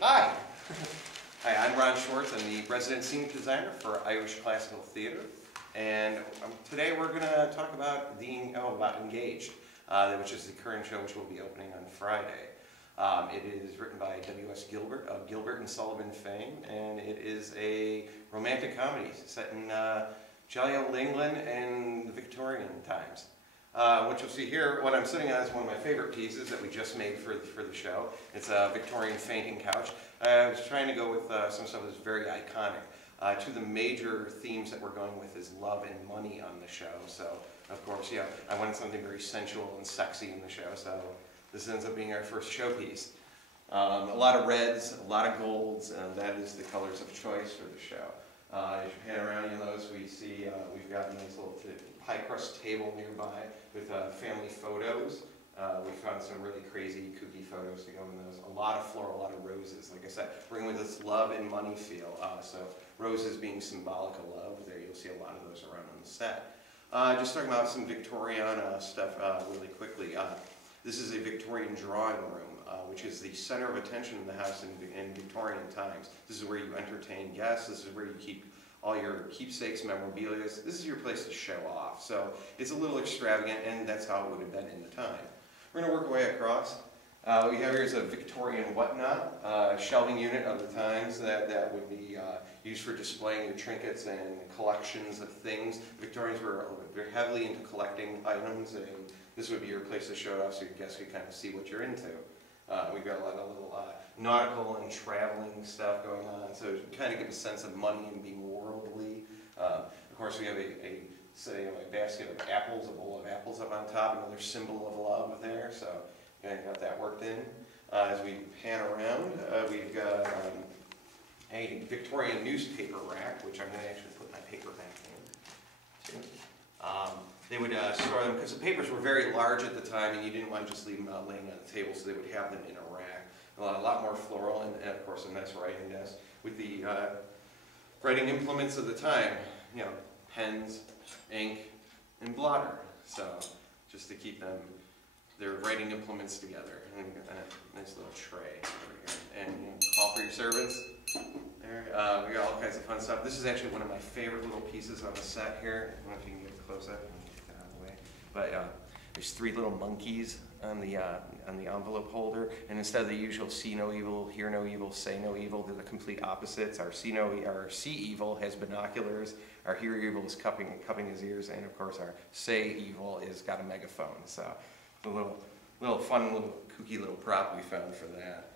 Hi! Hi, I'm Ron Schwartz. I'm the resident scenic designer for Irish Classical Theater. And today we're going to talk about about Engaged, which is the current show which will be opening on Friday. It is written by W.S. Gilbert of Gilbert and Sullivan fame, and it is a romantic comedy set in jolly old England in the Victorian times. What you'll see here, what I'm sitting on is one of my favorite pieces that we just made for the show. It's a Victorian fainting couch. I was trying to go with some stuff that's very iconic. Two of the major themes that we're going with is love and money on the show. So, of course, yeah, I wanted something very sensual and sexy in the show. So this ends up being our first showpiece. A lot of reds, a lot of golds, and that is the colors of choice for the show. As you pan around, you'll notice we see we've got a nice little high crust table nearby with family photos. We found some really crazy, kooky photos to go in those. A lot of floral, a lot of roses. Like I said, bringing with this love and money feel. So roses being symbolic of love. There you'll see a lot of those around on the set. Just talking about some Victoriana stuff really quickly. This is a Victorian drawing room, which is the center of attention in the house in Victorian times. This is where you entertain guests. This is where you keep all your keepsakes, memorabilia. This is your place to show off. So it's a little extravagant, and that's how it would have been in the time. We're going to work our way across. What we have here is a Victorian whatnot, shelving unit of the times that would be used for displaying your trinkets and collections of things. Victorians were very heavily into collecting items, and this would be your place to show it off so your guests could kind of see what you're into. We've got a lot of little nautical and traveling stuff going on, so to kind of give a sense of money and being worldly. Of course, we have a basket of apples, a bowl of apples up on top, another symbol of love there, so kind of got that worked in. As we pan around, we've got a Victorian newspaper rack, which I'm going to actually put my paper back in. They would store them, because the papers were very large at the time, and you didn't want to just leave them out laying on the table, so they would have them in a rack. A lot more floral, and of course a nice writing desk with the writing implements of the time, you know, pens, ink, and blotter. So just to keep them, their writing implements together. And we've got a nice little tray. And you know, call for your servants. There, we got all kinds of fun stuff. This is actually one of my favorite little pieces on the set here. I don't know if you can get a close up. Get that out of the way. But there's three little monkeys on the envelope holder, and instead of the usual see no evil, hear no evil, say no evil, they're the complete opposites. Our see evil has binoculars, our hear evil is cupping his ears, and of course our say evil is got a megaphone. So a little fun, little kooky little prop we found for that.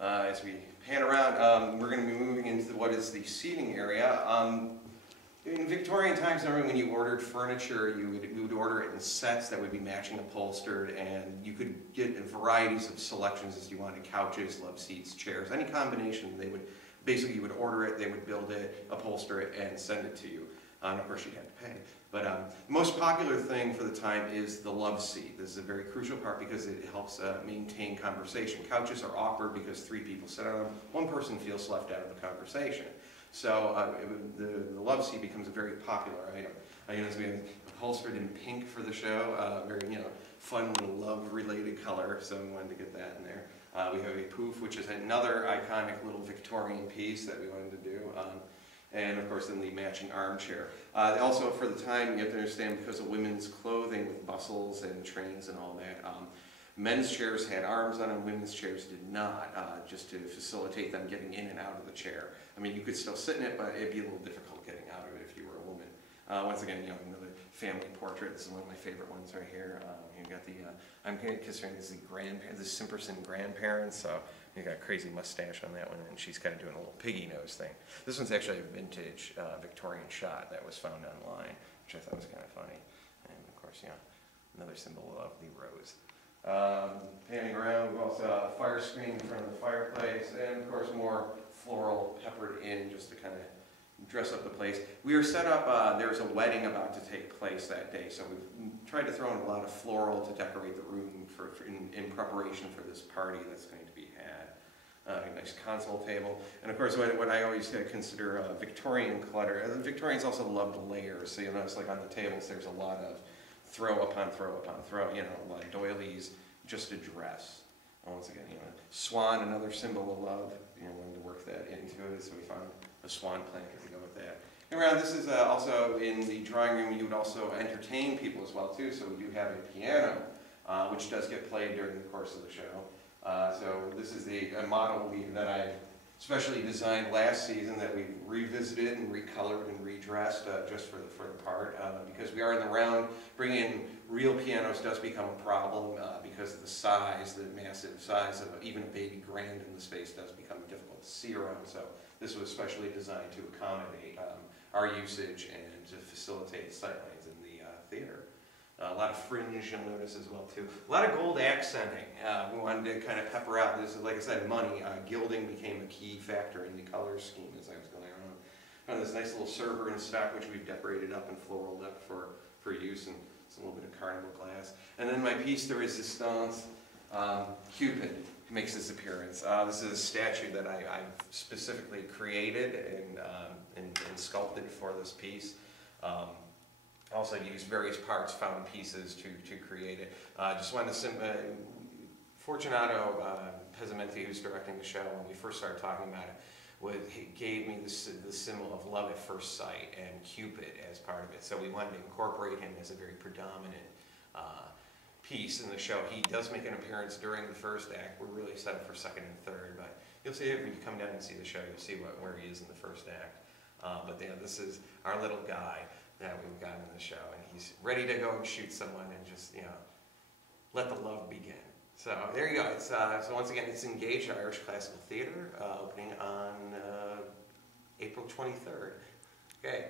As we pan around, we're going to be moving into what is the seating area. In Victorian times, when you ordered furniture, you would order it in sets that would be matching upholstered, and you could get varieties of selections as you wanted: couches, love seats, chairs, any combination. They would basically, you would order it, they would build it, upholster it, and send it to you. And of course, you'd have to pay. But the most popular thing for the time is the love seat. This is a very crucial part because it helps maintain conversation. Couches are awkward because three people sit on them. One person feels left out of the conversation. So the love seat becomes a very popular item. You know, we have upholstered in pink for the show, very fun little love-related color. So we wanted to get that in there. We have a poof, which is another iconic little Victorian piece that we wanted to do. And of course, then the matching armchair. Also, for the time, you have to understand, because of women's clothing with bustles and trains and all that, men's chairs had arms on them, women's chairs did not, just to facilitate them getting in and out of the chair. I mean, you could still sit in it, but it'd be a little difficult getting out of it if you were a woman. Once again, another family portrait. This is one of my favorite ones right here. You got the, I'm considering this is the Simperson grandparents, so you got a crazy mustache on that one, and she's kind of doing a little piggy nose thing. This one's actually a vintage Victorian shot that was found online, which I thought was kind of funny. And of course, another symbol of the rose. Panning around, we've also a fire screen in front of the fireplace, and of course more floral peppered in just to kind of dress up the place. We are set up, there's a wedding about to take place that day, so we've tried to throw in a lot of floral to decorate the room in preparation for this party that's going to be had. A nice console table, and of course what I always consider Victorian clutter. The Victorians also loved layers, so you'll notice like on the tables there's a lot of throw upon throw upon throw, like doilies just to dress. Once again, swan, another symbol of love. Wanted to work that into it, so we found a swan plant to go with that. And around this is also in the drawing room. You would also entertain people as well too. So we do have a piano, which does get played during the course of the show. So this is a model that I specially designed last season that we revisited and recolored and redressed just for the part, because we are in the round. Bringing in real pianos does become a problem because of the size, the massive size of even a baby grand in the space does become difficult to see around. So this was specially designed to accommodate our usage and to facilitate sightlines in the theater. A lot of fringe you'll notice as well too. A lot of gold accenting. We wanted to kind of pepper out this, like I said, money. Gilding became a key factor in the color scheme as I was going on. Found this nice little server in stock, which we've decorated up and floraled up for use, and it's a little bit of carnival glass. And then my piece de resistance, Cupid, makes his appearance. This is a statue that I've specifically created and sculpted for this piece. Also used various parts, found pieces to create it. Just wanted to Fortunato Pesamenti, who's directing the show, when we first started talking about it, he gave me the symbol of love at first sight and Cupid as part of it. So we wanted to incorporate him as a very predominant piece in the show. He does make an appearance during the first act. We're really set up for second and third, but you'll see if you come down and see the show, you'll see where he is in the first act. But yeah, this is our little guy that we've got in the show, and he's ready to go and shoot someone and just, let the love begin. So there you go. It's, so once again, it's Engaged Irish Classical Theater, opening on April 23rd. Okay.